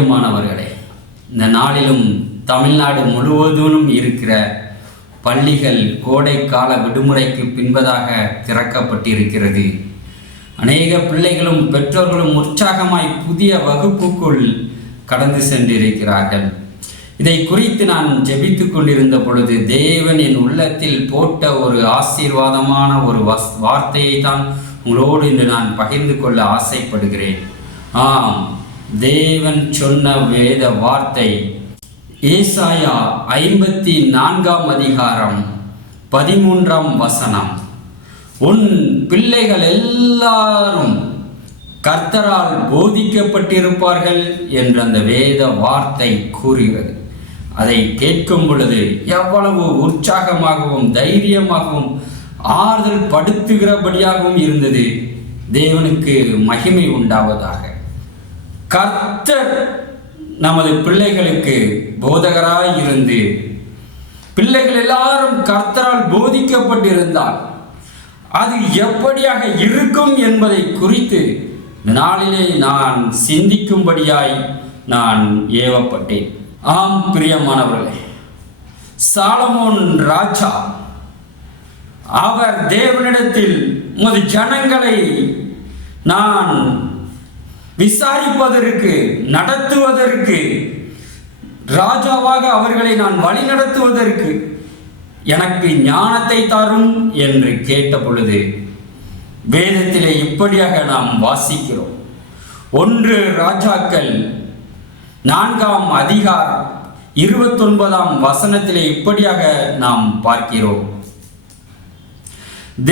பிரியமானவர்களே, இந்த நாளிலும் தமிழ்நாடு முழுவதும் இருக்கிற பள்ளிகள் கோடைக்கால விடுமுறைக்கு பின்பதாக திறக்கப்பட்டிருக்கிறது. அநேக பிள்ளைகளும் பெற்றோர்களும் உற்சாகமாய் புதிய வகுப்புக்குள் கடந்து சென்றிருக்கிறார்கள். இதை குறித்து நான் ஜெபித்து கொண்டிருந்த பொழுது தேவன் என் உள்ளத்தில் போட்ட ஒரு ஆசீர்வாதமான ஒரு வார்த்தையை தான் உங்களோடு இன்று நான் பகிர்ந்து கொள்ள ஆசைப்படுகிறேன். ஆம், தேவன் சொன்ன வேத வார்த்தை ஏசாயா 54 அதிகாரம் 13 உன் பிள்ளைகள் எல்லாரும் கர்த்தரால் போதிக்கப்பட்டிருப்பார்கள் என்ற அந்த வேத வார்த்தை கூறுகிறது. அதை கேட்கும் பொழுது எவ்வளவு உற்சாகமாகவும் தைரியமாகவும் ஆறுதல் படுத்துகிறபடியாகவும் இருந்தது. தேவனுக்கு மகிமை உண்டாவதாக. கர்த்தர் நமது பிள்ளைகளுக்கு போதகராய் இருந்து பிள்ளைகள் எல்லாரும் கர்த்தரால் போதிக்கப்பட்டிருந்தால் அது எப்படியாக இருக்கும் என்பதை குறித்து நாளிலே நான் சிந்திக்கும்படியாய் நான் ஏவப்பட்டேன். ஆம் பிரியமானவர்களே, சாலமோன் ராஜா அவர் தேவனிடத்தில் உமது ஜனங்களை நான் விசாரிப்பதற்கு, நடத்துவதற்கு, ராஜாவாக அவர்களை நான் வழி நடத்துவதற்கு எனக்கு ஞானத்தை தரும் என்று கேட்ட பொழுது வேதத்திலே இப்படியாக நாம் வாசிக்கிறோம். 1 ராஜாக்கள் 4 அதிகாரம் 29 இப்படியாக நாம் பார்க்கிறோம்.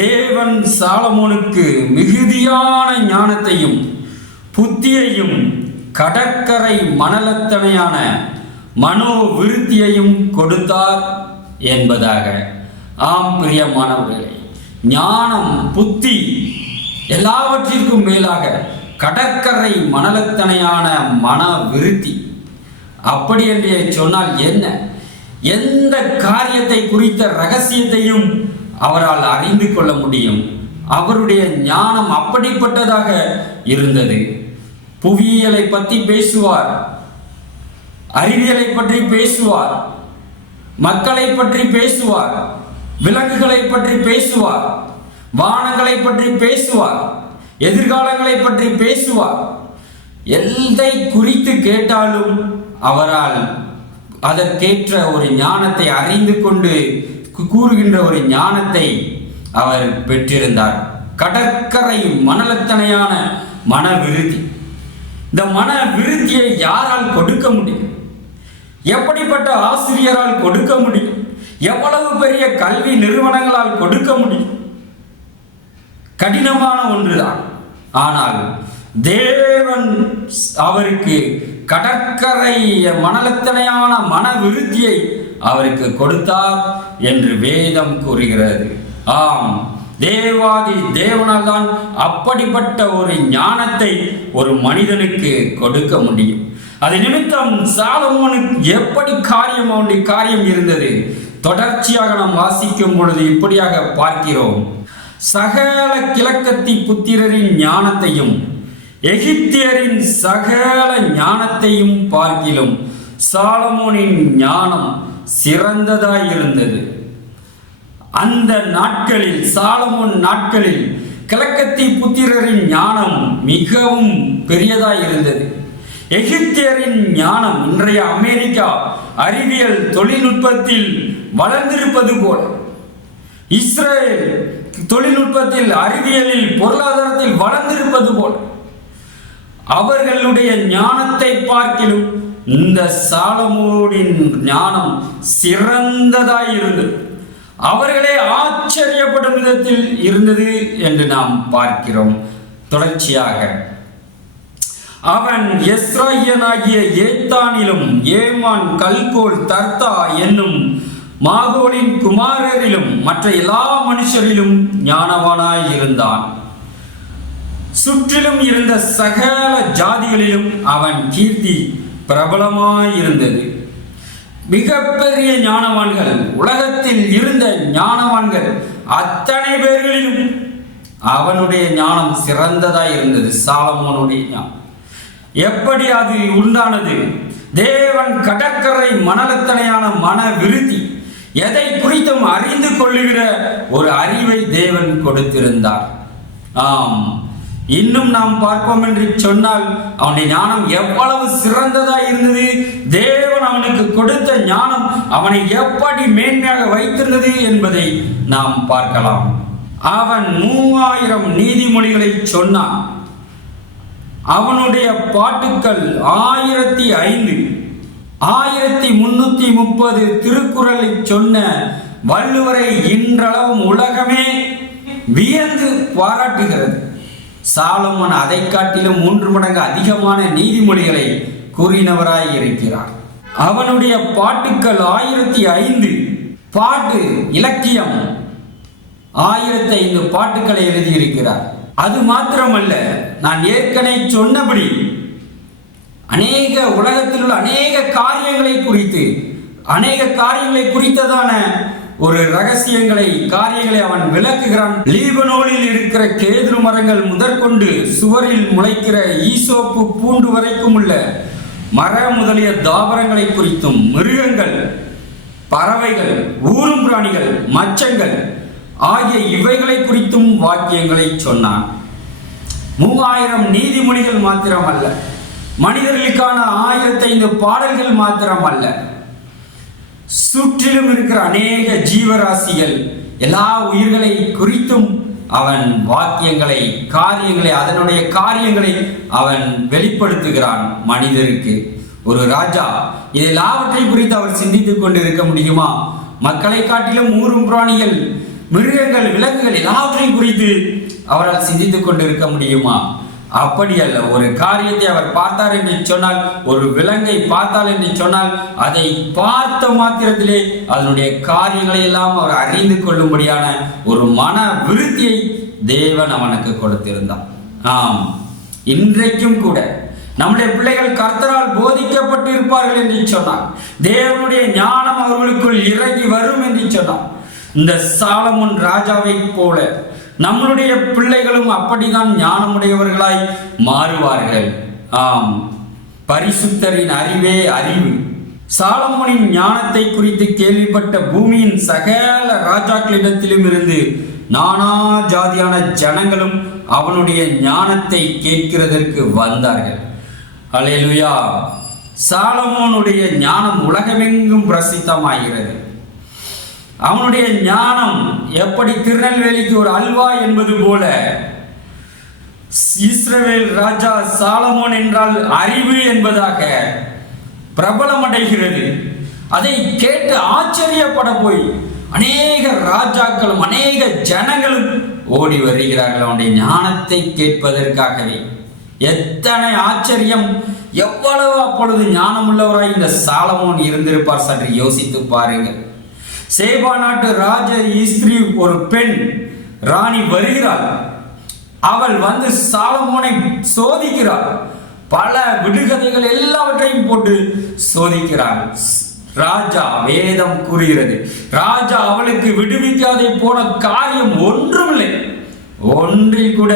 தேவன் சாலமோனுக்கு மிகுதியான ஞானத்தையும் புத்தியையும் கடற்கரை மணலத்தனையான மனோவிருத்தியையும் கொடுத்தார் என்பதாக. ஆம் பிரியமானவர்களே, ஞானம், புத்தி எல்லாவற்றிற்கும் மேலாக கடற்கரை மணலத்தனையான மன விருத்தி. அப்படி என்று சொன்னால் என்ன? எந்த காரியத்தை குறித்த ரகசியத்தையும் அவரால் அறிந்து கொள்ள முடியும். அவருடைய ஞானம் அப்படிப்பட்டதாக இருந்தது. புவியியலை பற்றி பேசுவார், அறிவியலை பற்றி பேசுவார், மக்களை பற்றி பேசுவார், விலங்குகளை பற்றி பேசுவார், வானங்களை பற்றி பேசுவார், எதிர்காலங்களை பற்றி பேசுவார். எதை குறித்து கேட்டாலும் அவரால் அதற்கேற்ற ஒரு ஞானத்தை அறிந்து கொண்டு கூறுகின்ற ஒரு ஞானத்தை அவர் பெற்றிருந்தார். கடற்கரை மணலத்தனையான மன விருத்தி. இந்த மன விருத்தியை யாரால் கொடுக்க முடியும்? எப்படிப்பட்ட ஆசிரியரால் கொடுக்க முடியும்? எவ்வளவு பெரிய கல்வி நிறுவனங்களால் கொடுக்க முடியும்? கடினமான ஒன்றுதான். ஆனால் தேவன் அவருக்கு கடற்கரை மணலத்தனையான மன விருத்தியை அவருக்கு கொடுத்தார் என்று வேதம் கூறுகிறது. ஆம், தேவாதி தேவனால் தான் அப்படிப்பட்ட ஒரு ஞானத்தை ஒரு மனிதனுக்கு கொடுக்க முடியும். அது நிமித்தம் சாலமோனுக்கு எப்படி காரியம் இருந்தது. தொடர்ச்சியாக நாம் வாசிக்கும் பொழுது இப்படியாக பார்க்கிறோம். சகல கிழக்கத்தி புத்திரரின் ஞானத்தையும் எகிப்தியரின் சகல ஞானத்தையும் பார்க்கிலும் சாலமோனின் ஞானம் சிறந்ததாயிருந்தது. அந்த நாட்களில், சாலமோன் நாட்களில் கிழக்கத்தி புத்திரரின் ஞானம் மிகவும் பெரியதாயிருந்தது. எகிப்தியரின் ஞானம் இன்றைய அமெரிக்கா அறிவியல் தொழில்நுட்பத்தில் வளர்ந்திருப்பது போல, இஸ்ரேல் தொழில்நுட்பத்தில், அறிவியலில், பொருளாதாரத்தில் வளர்ந்திருப்பது போல அவர்களுடைய ஞானத்தை பார்க்கிலும் இந்த சாலமோனின் ஞானம் சிறந்ததாய் இருந்தது. அவர்களே ஆச்சரியப்படும் விதத்தில் இருந்தது என்று நாம் பார்க்கிறோம். தொடர்ச்சியாக அவன் எஸ்ராயனாகிய ஏத்தானிலும் ஏமான், கல்கோல், தர்த்தா என்னும் மாகோலின் குமாரரிலும் மற்ற எல்லா மனுஷரிலும் ஞானவானாய் இருந்தான். சுற்றிலும் இருந்த சகல ஜாதிகளிலும் அவன் கீர்த்தி பிரபலமாயிருந்தது. மிகப்பெரிய ஞானவான்கள், உலகத்தில் இருந்த ஞானவான்கள் அத்தனை பேர்களிலும் அவனுடைய ஞானம் சிறந்ததாய் இருந்தது. சாலமோனுடைய ஞானம் எப்படி அது உண்டானது? தேவன் கடற்கரை மணலத்தனையான மன விருத்தி, எதை குறித்தும் அறிந்து கொள்ளுகிற ஒரு அறிவை தேவன் கொடுத்திருந்தார். ஆம், இன்னும் நாம் பார்ப்போம் என்று சொன்னால் அவனுடைய ஞானம் எவ்வளவு சிறந்ததா இருந்தது. தேவன் அவனுக்கு கொடுத்த ஞானம் அவனை எப்படி மேன்மையாக வைத்திருந்தது என்பதை நாம் பார்க்கலாம். அவன் 3000 நீதிமொழிகளை சொன்னான். அவனுடைய பாட்டுக்கள் 1005. 1330 திருக்குறளை சொன்ன வள்ளுவரை இன்றளவும் உலகமே வியந்து பாராட்டுகிறது. சாலமோன் அதை காட்டிலும் 3 மடங்கு அதிகமான நீதிமொழிகளை கூறினவராய் இருக்கிறார். அவனுடைய பாட்டுக்கள் 1005. பாட்டு இலக்கியம் 1005 பாட்டுக்களை எழுதியிருக்கிறார். அது மாத்திரமல்ல, நான் ஏற்கனவே சொன்னபடி உலகத்தில் உள்ள அநேக காரியங்களை குறித்ததான ஒரு காரியங்களை அவன் விளக்குகிறான். லீபனோனில் இருக்கிற கேதுரு மரங்கள் முதற்கொண்டு சுவரில் முளைக்கிற ஈசோப்பு பூண்டு வரைக்கும் உள்ள மர முதலிய தாவரங்களை குறித்தும், மிருகங்கள், பறவைகள், ஊரும் பிராணிகள், மச்சங்கள் ஆகிய இவைகளை குறித்தும் வாக்கியங்களை சொன்னான். 3000 நீதிமொழிகள் மாத்திரமல்ல, மனிதர்களுக்கான 1005 பாடல்கள் மாத்திரமல்ல, சுற்றிலும் இருக்கிற அநேக ஜீவராசிகள், எல்லா உயிர்களை குறித்தும் அவன் அதனுடைய காரியங்களை அவன் வெளிப்படுத்துகிறான். மனிதருக்கு ஒரு ராஜா இதெல்லாவற்றை குறித்து அவர் சிந்தித்துக் கொண்டிருக்க முடியுமா? மக்களை காட்டிலும் ஊரும் பிராணிகள், மிருகங்கள், விலங்குகள் எல்லாவற்றையும் குறித்து அவரால் சிந்தித்துக் கொண்டிருக்க முடியுமா? அப்படி அல்ல. ஒரு காரியத்தை அவர் பார்த்தார் என்று சொன்னால், ஒரு விலங்கை பார்த்தால் என்று சொன்னால், அதை பார்த்த மாத்திரத்திலே அதனுடைய காரியங்களை எல்லாம் அவர் அறிந்து கொள்ளும்படியான ஒரு மன விருத்தியை தேவன் அவனுக்கு கொடுத்திருந்தார். ஆம், இன்றைக்கும் கூட நம்முடைய பிள்ளைகள் கர்த்தரால் போதிக்கப்பட்டு இருப்பார்கள் என்று சொன்னார். தேவனுடைய ஞானம் அவர்களுக்குள் இறங்கி வரும் என்று சொன்னார். இந்த சாலமோன் ராஜாவை போல நம்மளுடைய பிள்ளைகளும் அப்படிதான் ஞானமுடையவர்களாய் மாறுவார்கள். ஆம், பரிசுத்தரின் அறிவே அறிவு. சாலமோனின் ஞானத்தை குறித்து கேள்விப்பட்ட பூமியின் சகல ராஜாக்களிடத்திலும் இருந்து நானா ஜாதியான ஜனங்களும் அவனுடைய ஞானத்தை கேட்கிறதற்கு வந்தார்கள். அல்லேலூயா! சாலமோனுடைய ஞானம் உலகமெங்கும் பிரசித்தமாகிறது. அவனுடைய ஞானம் எப்படி திருநெல்வேலிக்கு ஒரு அல்வா என்பது போல, இஸ்ரவேல் ராஜா சாலமோன் என்றால் அறிவு என்பதாக பிரபலமடைகிறது. அதை கேட்டு ஆச்சரியப்பட போய் அநேக ராஜாக்களும் அநேக ஜனங்களும் ஓடி வருகிறார்கள் அவனுடைய ஞானத்தை கேட்பதற்காகவே. எத்தனை ஆச்சரியம்! எவ்வளவு அப்பொழுது ஞானம் உள்ளவராய் இந்த சாலமோன் இருந்திருப்பார். சற்று யோசித்து பாருங்கள். சேபா நாட்டு ராஜ ஸ்திரீ, ஒரு பெண் ராணி வருகிறாள். அவள் வந்து சாலமோனை சோதிக்கிறாள். பல விடுகதைகள் எல்லாவற்றையும் போட்டு சோதிக்கிறாள். ராஜா, வேதம் கூறுகிறது, ராஜா அவளுக்கு விடுவிக்காதே போன காரியம் ஒன்றுமில்லை. ஒன்றில் கூட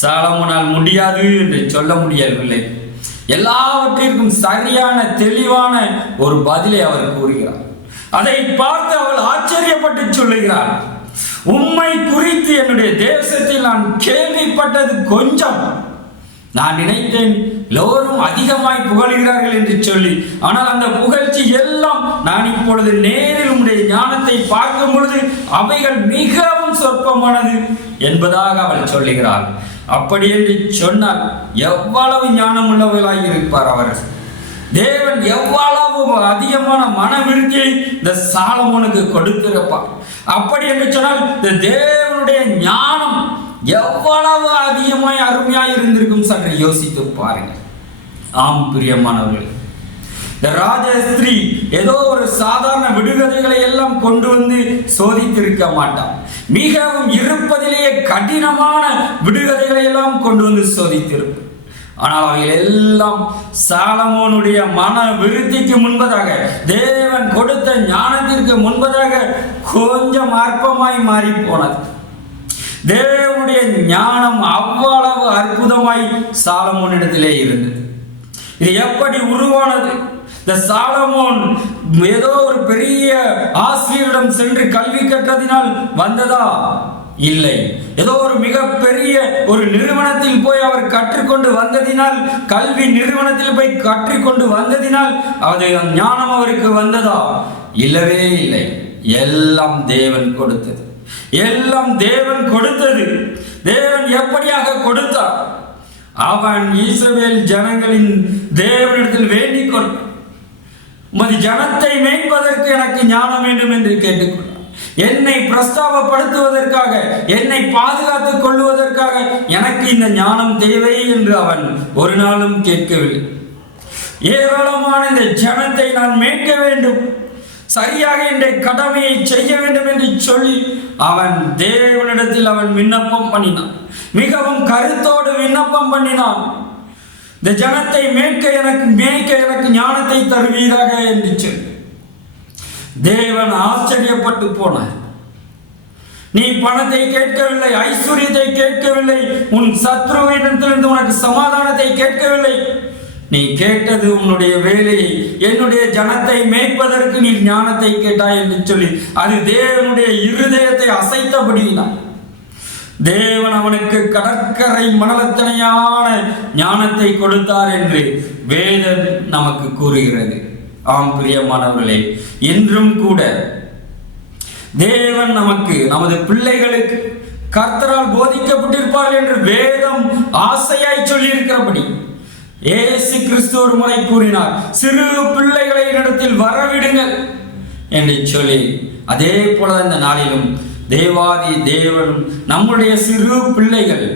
சாலமோனால் முடியாது என்று சொல்ல முடியவில்லை. எல்லாவற்றிற்கும் சரியான தெளிவான ஒரு பதிலை அவர் கூறுகிறார். அதை பார்த்து அவள் ஆச்சரியப்பட்டு சொல்லுகிறாள், உம்மை குறித்து என்னுடைய தேசத்தில் நான் கேள்விப்பட்டது கொஞ்சம். நான் நினைத்தேன் எல்லோரும் அதிகமாய் புகழ்கிறார்கள் என்று சொல்லி, ஆனால் அந்த புகழ்ச்சி எல்லாம் நான் இப்பொழுது நேரில் உம்முடைய ஞானத்தை பார்க்கும் பொழுது அவைகள் மிகவும் சொற்பமானது என்பதாக அவள் சொல்லுகிறாள். அப்படி என்று சொன்னால் எவ்வளவு ஞானம் உள்ளவர்களாய் இருப்பார் அவர். தேவன் எவ்வளவு அதிகமான மன விருத்தியை இந்த சாலமோனுக்கு கொடுத்திருப்பார். அப்படி என்று சொன்னால் இந்த தேவனுடைய ஞானம் எவ்வளவு அதிகமாய் அருமையாய் இருந்திருக்கும். சற்று யோசித்து பாருங்கள். ஆம் பிரியமானவர்கள், இந்த ராஜஸ்திரீ ஏதோ ஒரு சாதாரண விடுகதைகளை எல்லாம் கொண்டு வந்து சோதித்திருக்க மாட்டான். மிகவும் இருப்பதிலேயே கடினமான விடுகதைகளை எல்லாம் கொண்டு வந்து சோதித்திருப்பார். ஆனால் அவைகள் எல்லாம் சாலமோனுடைய மன விருத்திக்கு முன்பதாக, தேவன் கொடுத்த ஞானத்திற்கு முன்பதாக கொஞ்சம் அற்பமாய் மாறி போனது. தேவனுடைய ஞானம் அவ்வளவு அற்புதமாய் சாலமோனிடத்திலே இருந்தது. இது எப்படி உருவானது? இந்த சாலமோன் ஏதோ ஒரு பெரிய ஆசிரியரிடம் சென்று கல்வி கற்றதினால் வந்ததா? இல்லை. ஏதோ ஒரு மிகப்பெரிய ஒரு நிறுவனத்தில் போய் அவர் கற்றுக்கொண்டு வந்ததினால், கல்வி நிறுவனத்தில் போய் கற்றுக்கொண்டு வந்ததினால் அது ஞானம் அவருக்கு வந்ததா? இல்லவே இல்லை. எல்லாம் தேவன் கொடுத்தது. எல்லாம் தேவன் கொடுத்தது. தேவன் எப்படியாக கொடுத்தார்? அவன் இஸ்ரவேல் ஜனங்களின் தேவனிடத்தில் வேண்டிக் கொண்டான். உமது ஜனத்தை மேய்ப்பதற்கு எனக்கு ஞானம் வேண்டும் என்று கேட்டுக்கொண்டார். என்னை பிரஸ்தாபப்படுத்துவதற்காக, என்னை பாதுகாத்துக் கொள்வதற்காக எனக்கு இந்த ஞானம் தேவை என்று அவன் ஒரு நாளும் கேட்கவில்லை. ஏராளமான இந்த ஜனத்தை நான் மேய்க்க வேண்டும், சரியாக இந்த கடமையை செய்ய வேண்டும் என்று சொல்லி அவன் தேவனிடத்தில் அவன் விண்ணப்பம் பண்ணினான். மிகவும் கருத்தோடு விண்ணப்பம் பண்ணினான். இந்த ஜனத்தை மேய்க்க எனக்கு ஞானத்தை தருவீராக என்று சொல்லி தேவன் ஆச்சரியப்பட்டு போனார். நீ பணத்தை கேட்கவில்லை, ஐஸ்வர்யத்தை கேட்கவில்லை, உன் சத்ருவிடத்திலிருந்து உனக்கு சமாதானத்தை கேட்கவில்லை. நீ கேட்டது உன்னுடைய வேலையை, என்னுடைய ஜனத்தை மேய்ப்பதற்கு நீ ஞானத்தை கேட்டாய் என்று சொல்லி அது தேவனுடைய இருதயத்தை அசைத்தபடினான். தேவன் அவனுக்கு கடற்கரை மணலத்தனையான ஞானத்தை கொடுத்தார் என்று வேதம் நமக்கு கூறுகிறது. ஆம் பிரியமானவர்களே, இன்றும் கூட தேவன் நமக்கு, நமது பிள்ளைகளுக்கு கர்த்தரால் போதிக்கப்பட்டிருப்பார்கள் என்று வேதம் ஆசையாய் சொல்லி இருக்கிறபடி இயேசு கிறிஸ்து ஒரு முறை கூறினார், சிறு பிள்ளைகளை இடத்தில் வரவிடுங்கள் என்று சொல்லி, அதே போல இந்த நாளிலும் தேவாதி தேவனும் நம்முடைய சிறு பிள்ளைகள்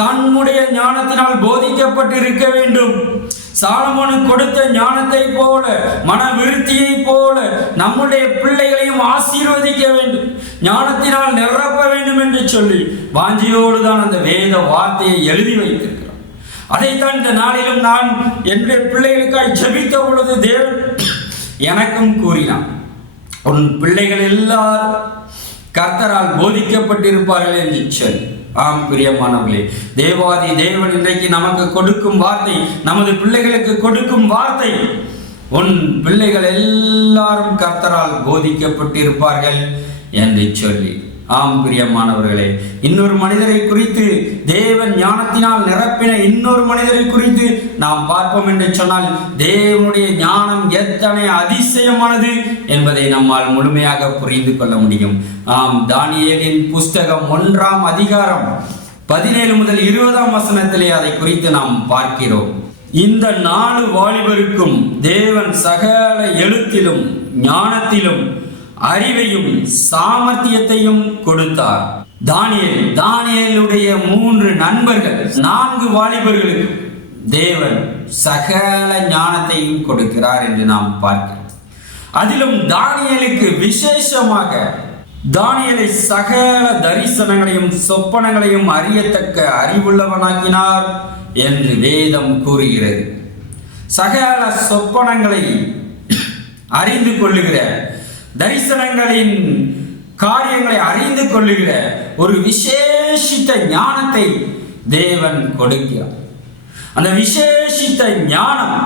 தன்னுடைய ஞானத்தினால் போதிக்கப்பட்டு இருக்க வேண்டும். சாலமோனுக்கு கொடுத்த ஞானத்தை போல, மன விருத்தியை போல நம்முடைய பிள்ளைகளையும் ஆசீர்வதிக்க வேண்டும், ஞானத்தினால் நிரப்ப வேண்டும் என்று சொல்லி வாஞ்சியோடு தான் அந்த வேத வார்த்தையை எழுதி வைத்திருக்கிறோம். அதைத்தான் இந்த நாளிலும் நான் என்னுடைய பிள்ளைகளுக்காய் ஜெபித்த பொழுது தேவன் எனக்கும் கூறினான், உன் பிள்ளைகள் எல்லாரும் கர்த்தரால் போதிக்கப்பட்டிருப்பார்கள் என்று சொல்லி. ஆம் பிரியமானவர்களே, தேவாதி தேவன் இன்றைக்கு நமக்கு கொடுக்கும் வார்த்தை, நமது பிள்ளைகளுக்கு கொடுக்கும் வார்த்தை, உன் பிள்ளைகள் எல்லாரும் கர்த்தரால் போதிக்கப்பட்டிருப்பார்கள் என்று சொல்லி. ஆம் பிரியமானவர்களே, இன்னொரு மனிதரை குறித்து, தேவன் ஞானத்தினால் நிரப்பின இன்னொரு மனிதரை குறித்து நாம் பார்ப்போம் என்று சொன்னால், தேவனுடைய ஞானம் எத்தனை அதிசயமானது என்பதை நம்மால் முழுமையாக புரிந்து கொள்ள முடியும். ஆம், தானியேலின் புஸ்தகம் 1ஆம் அதிகாரம் 17 முதல் 20ஆம் வசனத்திலே அதை குறித்து நாம் பார்க்கிறோம். இந்த 4 வாலிபருக்கும் தேவன் சகல எழுத்திலும் ஞானத்திலும் அறிவையும் சாமர்த்தியத்தையும் கொடுத்தார். தானியேலுடைய 3 நண்பர்கள், 4 வாலிபர்களுக்கு தேவன் சகல ஞானத்தையும் கொடுக்கிறார் என்று நாம் பார்க்கிறோம். அதிலும் தானியேலுக்கு விசேஷமாக தானியேலை சகல தரிசனங்களையும் சொப்பனங்களையும் அறியத்தக்க அறிவுள்ளவனாக்கினார் என்று வேதம் கூறுகிறது. சகல சொப்பனங்களை அறிந்து கொள்ளுகிற, தரிசனங்களின் காரியங்களை அறிந்து கொள்ளுகிற ஒரு விசேஷித்த ஞானத்தை தேவன் கொடுக்கிறார். அந்த விசேஷித்த ஞானம்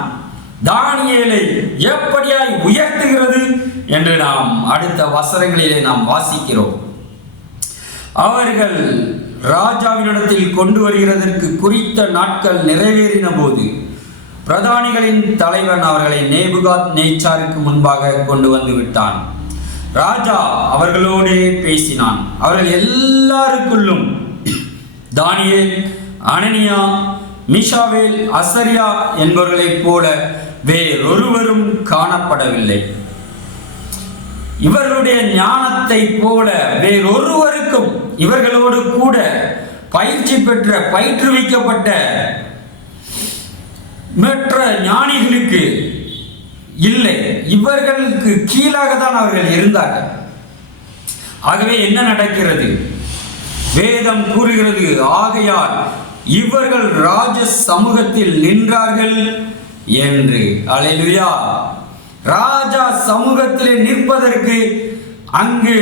தானியேலை எப்படியாய் உயர்த்துகிறது என்று நாம் அடுத்த வசனங்களிலே நாம் வாசிக்கிறோம். அவர்கள் ராஜாவினிடத்தில் கொண்டு வருகிறதற்கு குறித்த நாட்கள் நிறைவேறின போது பிரதானிகளின் தலைவன் அவர்களை நேபுகாத் நேச்சாருக்கு முன்பாக கொண்டு வந்து விட்டான். ராஜா அவர்களோடே பேசினான். அவர்கள் எல்லாருக்குள்ளும் தானியேல், அனனியா, மீஷாவேல், அசரியா என்பவர்களைப் போல வேறொருவரும் காணப்படவில்லை. இவர்களுடைய ஞானத்தை போல வேறொருவருக்கும் இவர்களோடு கூட பயிற்சி பெற்ற, பயிற்றுவிக்கப்பட்ட மற்ற ஞானிகளுக்கு இல்லை. இவர்களுக்கு கீழாக தான் அவர்கள் இருந்தார்கள். ஆகவே என்ன நடக்கிறது? வேதம் கூறுகிறது, ஆகையால் இவர்கள் ராஜ சமூகத்தில் நின்றார்கள் என்று. அல்லேலூயா! ராஜா சமூகத்திலே நிற்பதற்கு, அங்கு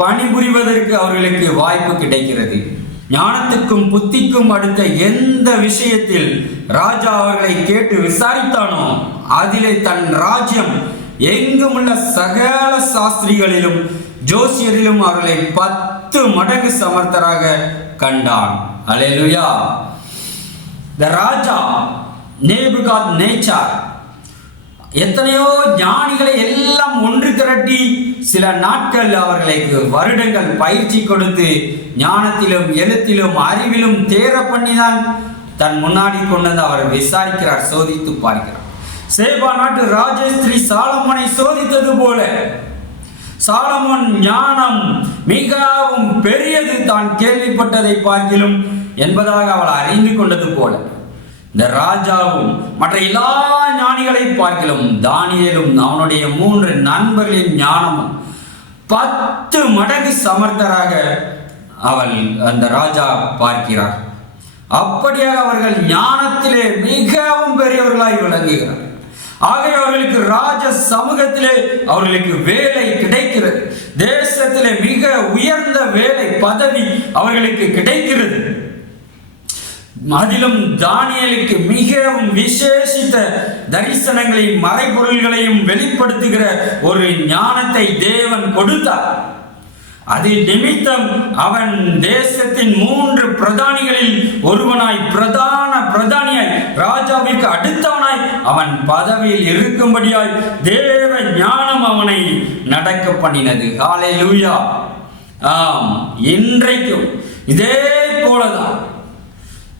பணிபுரிவதற்கு அவர்களுக்கு வாய்ப்பு கிடைக்கிறது. ஞானத்துக்கும் புத்திக்கும் அடுத்த எந்த விஷயத்தில் ராஜா அவர்களை கேட்டு விசாரித்தானோ அதிலே தன் ராஜ்யம் எங்கும் உள்ள சகல சாஸ்திரிகளிலும் ஜோசியரிலும் அவர்களை 10 மடங்கு சமர்த்தராக கண்டான். அல்லேலூயா. இந்த ராஜா நேபுகாத்நேச்சார் எத்தனையோ ஞானிகளை எல்லாம் ஒன்று திரட்டி சில நாட்கள் அவர்களுக்கு வருடங்கள் பயிற்சி கொடுத்து ஞானத்திலும் எழுத்திலும் அறிவிலும் தேர பண்ணிதான் தன் முன்னாடி கொண்டு வந்து அவர் விசாரிக்கிறார், சோதித்து பார்க்கிறார். சேபா நாட்டு ராஜஸ்திரி சாலமோனை சோதித்தது போல சாலமோன் ஞானம் மிகவும் பெரியது, தான் கேள்விப்பட்டதை பார்க்கிலும் என்பதாக அவள் அறிந்து கொண்டது போல இந்த ராஜாவும் மற்ற எல்லா ஞானிகளை பார்க்கிலும் தானியேலும் அவனுடைய 3 நண்பர்களின் ஞானமும் 10 மடங்கு சமர்த்தராக அந்த ராஜா பார்க்கிறார். அப்படியாக அவர்கள் ஞானத்திலே மிகவும் பெரியவர்களாய் விளங்குகிறார். ஆகவே அவர்களுக்கு ராஜ சமூகத்திலே அவர்களுக்கு வேலை கிடைக்கிறது. தேசத்திலே மிக உயர்ந்த வேலை பதவி அவர்களுக்கு கிடைக்கிறது. அதிலும் தானியேலுக்கு மிகவும் விசேஷித்த தரிசனங்களையும் மறைபொருள்களையும் வெளிப்படுத்துகிற ஒரு ஞானத்தை தேவன் கொடுத்தார். அது நிமித்தம் அவன் தேசத்தின் 3 பிரதானிகளில் ஒருவனாய் பிரதானியாய் ராஜாவிற்கு அடுத்தவனாய் அவன் பதவியில் இருக்கும்படியாய் தேவ ஞானம் அவனை நடக்க பண்ணினது. ஹல்லேலூயா. ஆம், இன்றைக்கும் இதே போலதான்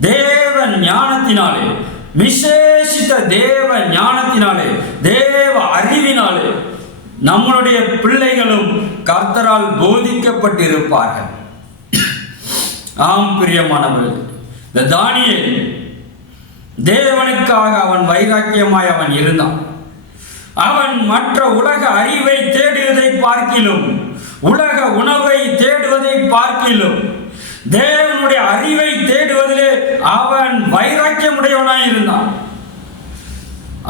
தேவ ஞானத்தினாலே, விசேஷித்த தேவ ஞானத்தினாலே, தேவ அறிவினாலே நம்மளுடைய பிள்ளைகளும் கர்த்தரால் போதிக்கப்பட்டிருப்பார்கள். ஆம் பிரியமானவர்கள், இந்த தானியேல் தேவனுக்காக அவன் வைராக்கியமாய் அவன் இருந்தான். அவன் மற்ற உலக அறிவை தேடுவதை பார்க்கிலும், உலக உணவை தேடுவதை பார்க்கிலும், தேவனுடைய அறிவை தேடுவதிலே அவன் வைராக்கியமுடையவனாய் இருந்தான்.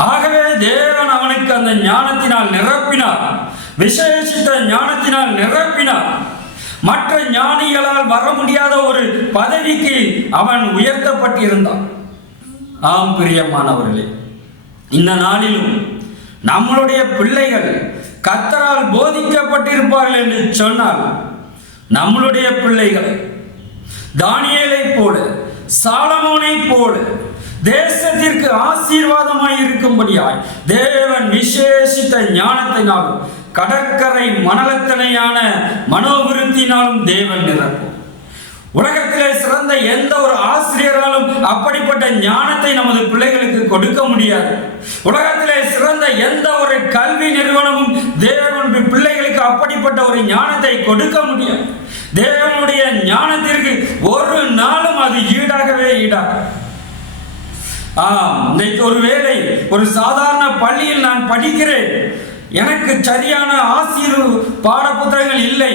ஆகவே தேவன் அவனுக்கு அந்த ஞானத்தினால் நிரப்பினார், விசேஷித்த ஞானத்தினால் நிரப்பினார். மற்ற ஞானிகளால் வர முடியாத ஒரு பதவிக்கு அவன் உயர்த்தப்பட்டிருந்தான். ஆம் பிரியமானவர்களே, இந்த நாளிலும் நம்மளுடைய பிள்ளைகள் கர்த்தரால் போதிக்கப்பட்டிருப்பார்கள் என்று சொன்னால், நம்மளுடைய பிள்ளைகள் தானியேலை போல, சாலமோனை போல தேசத்திற்கு ஆசீர்வாதமாய் இருக்கும்படியாய் தேவன் விசேஷித்த ஞானத்தினாலும் கடற்கரை மணலத்தனையான மனோவிருத்தினாலும் தேவன் நிரப்பும். உலகத்திலே சிறந்த எந்த ஒரு ஆசிரியராலும் அப்படிப்பட்ட ஞானத்தை நமது பிள்ளைகளுக்கு கொடுக்க முடியாது. உலகத்திலே சிறந்த எந்த ஒரு கல்வி நிறுவனமும் தேவனுடைய பிள்ளைகளுக்கு அப்படிப்பட்ட ஒரு ஞானத்தை கொடுக்க முடியாது. தேவனுடைய ஞானத்திற்கு ஒரு நாளும் அது ஈடாகவே ஈடாக. இன்றைக்கு ஒருவேளை ஒரு சாதாரண பள்ளியில் நான் படிக்கிறேன், எனக்கு சரியான பாட புத்தகங்கள் இல்லை,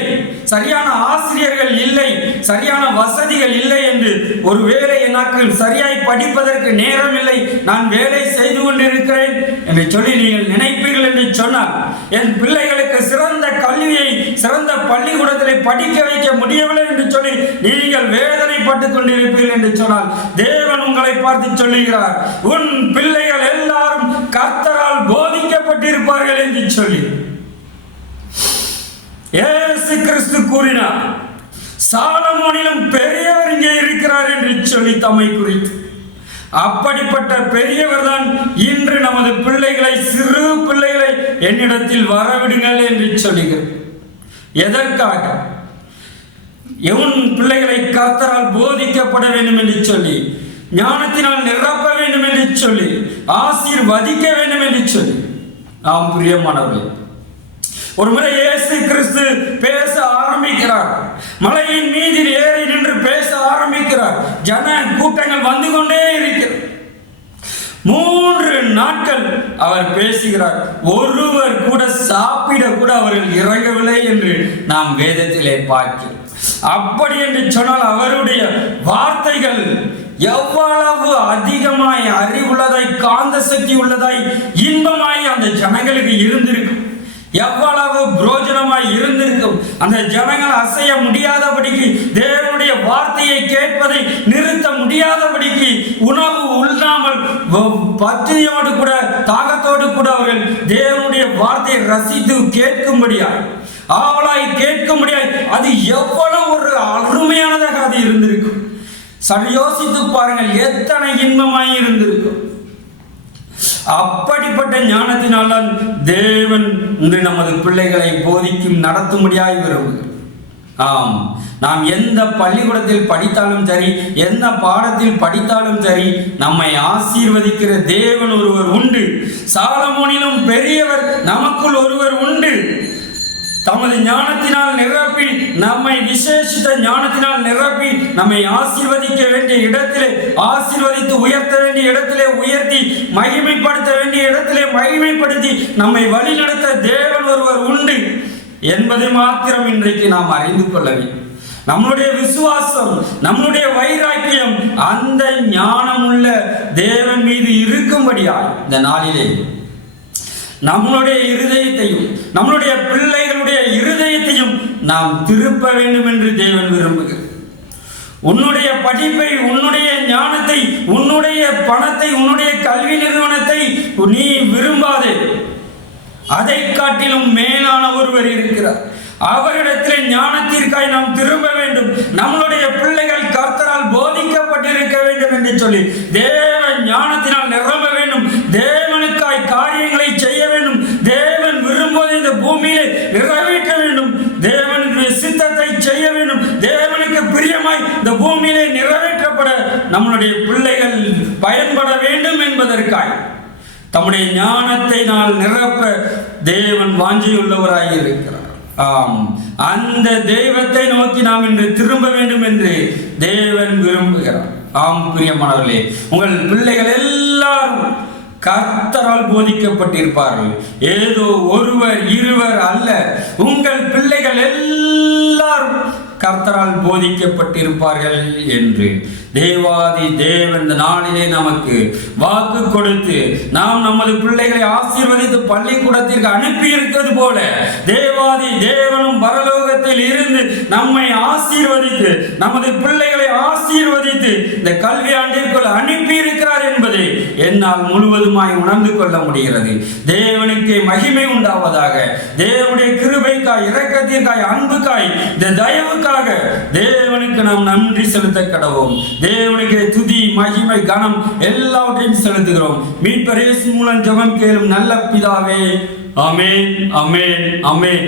சரியான ஆசிரியர்கள் இல்லை, சரியான வசதிகள் இல்லை என்று ஒருவேளை எனக்கு சரியாய் படிப்பதற்கு நேரம் இல்லை, நான் வேலை செய்து கொண்டிருக்கிறேன் என்று சொல்லி நீங்கள் நினைப்பீர்கள் என்று சொன்னால், என் பிள்ளைகளுக்கு சிறந்த கல்வியை சிறந்த பள்ளிக்கூடத்தில் படிக்க வைக்க முடியவில்லை என்று சொல்லி நீங்கள் வேதனைப்பட்டுக் கொண்டிருப்பீர்கள் என்று சொன்னால், தேவன் உங்களை பார்த்து சொல்லுகிறார், உன் பிள்ளைகள் எல்லாரும் கர்த்தரால் போதிக்கப்பட்டிருப்பார்கள் என்று சொல்லி இயேசு கிறிஸ்து கூறினார். சாலமோனிலும் பெரியவர் இங்கே இருக்கிறார் என்று சொல்லி தம்மை குறித்து. அப்படிப்பட்ட பெரியவர் தான் இன்று நமது பிள்ளைகளை, சிறு பிள்ளைகளை என்னிடத்தில் வரவிடுங்கள் என்று சொல்லுகிறார். எதற்காக? எவன் பிள்ளைகளை கர்த்தரால் போதிக்கப்பட வேண்டும் என்று சொல்லி, ஞானத்தினால் நிரப்ப வேண்டும் என்று சொல்லி, ஆசீர்வதிக்க வேண்டும் என்று சொல்லி. ஆம் பிரியமானவர்களே, ஒரு முறை இயேசு கிறிஸ்து பேச ஆரம்பிக்கிறார். மலையின் மீதில் ஏறி நின்று பேச ஆரம்பிக்கிறார். ஜன கூட்டங்கள் வந்து கொண்டே இருக்கிறது. 3 நாட்கள் அவர் பேசுகிறார். ஒருவர் கூட சாப்பிட கூட அவர்கள் இறங்கவில்லை என்று நாம் வேதத்திலே பார்க்கிறோம். அப்படி என்று சொன்னால் அவருடைய வார்த்தைகள் எவ்வளவு அதிகமாய் அறிவுள்ளதாய், காந்த சக்தி உள்ளதாய், இன்பமாய் அந்த ஜனங்களுக்கு இருந்திருக்கும். எவ்வளவு புரோஜனமாய் இருந்திருக்கும். அந்த ஜனங்கள் அசைய முடியாதபடிக்கு, தேவனுடைய வார்த்தையை கேட்பதை நிறுத்த முடியாதபடிக்கு, உணவு உண்ணாமல் பத்தினியோடு கூட தாகத்தோடு கூட அவர்கள் தேவனுடைய வார்த்தையை ரசித்து கேட்கும்படியாய், ஆவலாய் கேட்கும்படியாய், அது எவ்வளவு ஒரு அருமையானதாக அது இருந்திருக்கும். சரி யோசித்து பாருங்கள், எத்தனை இன்பமாய் இருந்திருக்கும். அப்படிப்பட்ட ஞானத்தினால் தான் தேவன் இன்று நமது பிள்ளைகளை போதிக்கும் நடத்தும்படியாய் விரும்புகிறார். ஆம், நாம் எந்த பள்ளிக்கூடத்தில் படித்தாலும் சரி, எந்த பாடத்தில் படித்தாலும் சரி, நம்மை ஆசீர்வதிக்கிற தேவன் ஒருவர் உண்டு. சாலமோனிலும் பெரியவர் நமக்குள் ஒருவர் உண்டு. தமது ஞானத்தினால் நிரப்பி, நம்மை விசேஷித்த ஞானத்தினால் நிரப்பி, நம்மை ஆசீர்வதிக்க வேண்டிய இடத்திலே ஆசீர்வதித்து, உயர்த்த வேண்டிய இடத்திலே உயர்த்தி, மகிமைப்படுத்த வேண்டிய இடத்திலே மகிமைப்படுத்தி, நம்மை வழிநடத்த தேவன் ஒருவர் உண்டு என்பதை மாத்திரம் இன்றைக்கு நாம் அறிந்து கொள்ள வேண்டும். நம்முடைய விசுவாசம், நம்முடைய வைராக்கியம் அந்த ஞானமுள்ள தேவன் மீது இருக்கும்படியாய் இந்த நாளிலே நம்மளுடைய இருதயத்தையும், நம்மளுடைய பிள்ளைகளுடைய இருதயத்தையும் நாம் திருப்ப வேண்டும் என்று தேவன் விரும்புகிறார். உன்னுடைய படிப்பை, உன்னுடைய ஞானத்தை, உன்னுடைய பணத்தை, உன்னுடைய கல்வி நிறுவனத்தை நீ விரும்பாதே. அதை காட்டிலும் மேலான ஒருவர் இருக்கிறார். அவரிடத்தில் ஞானத்திற்காய் நாம் திரும்ப வேண்டும். நம்மளுடைய பிள்ளைகள் கர்த்தரால் போதிக்கப்பட்டிருக்க வேண்டும் என்று சொல்லி தேவ ஞானத்தினால் நிரம்ப வேண்டும். தேவனுக்காய் காரியங்களை செய்ய வேண்டும். தேவன் விரும்புவதை இந்த பூமியிலே நிறைவேற்ற வேண்டும். தேவனுடைய சித்தத்தை செய்ய வேண்டும். தேவனுக்கு பிரியமாய் இந்த பூமியிலே நிறைவேற்றப்பட நம்முடைய பிள்ளைகள் பயன்பட வேண்டும் என்பதற்காய் தம்முடைய ஞானத்தை நான் நிரப்ப தேவன் வாஞ்சியுள்ளவராய் இருக்கிறார். ஆம், அந்த தெய்வத்தை நோக்கி நாம் இன்று திரும்ப வேண்டும் என்று தேவன் விரும்புகிறார். ஆம் பிரியமானவர்களே, உங்கள் பிள்ளைகள் எல்லாரும் கர்த்தரால் போதிக்கப்பட்டிருப்பார்கள். ஏதோ ஒருவர் இருவர் அல்ல, உங்கள் பிள்ளைகள் எல்லாரும் கர்த்தரால் போதிக்கப்பட்டிருப்பார்கள் என்று தேவாதி தேவன் இந்த நாளிலே நமக்கு வாக்கு கொடுத்து, நாம் நமது பிள்ளைகளை ஆசீர்வதித்து பள்ளிக்கூடத்திற்கு அனுப்பி இருக்கிறது போல, தேவாதி தேவனும் பரலோகத்தில் இருந்து நம்மை ஆசீர்வதித்து, நமது பிள்ளைகளை ஆசீர்வதித்து இந்த கல்வி ஆண்டிற்குள் அனுப்பி இருக்கிறார் என்பதை என்னால் முழுவதுமாய் உணர்ந்து கொள்ள முடிகிறது. தேவனுக்கு மகிமை உண்டாவதாக. தேவனுடைய கிருபைக்காய், இரக்கத்திற்காய், அன்புக்காய், இந்த தயவுக்காக தேவனுக்கு நாம் நன்றி செலுத்த கடவோம். தேவனுக்கு துதி, மகிமை, கனம் எல்லாவற்றையும் செலுத்துகிறோம். மீட்பர் இயேசு மூலம் ஜெபம் கேளும் நல்ல பிதாவே. ஆமென், ஆமென், ஆமென்.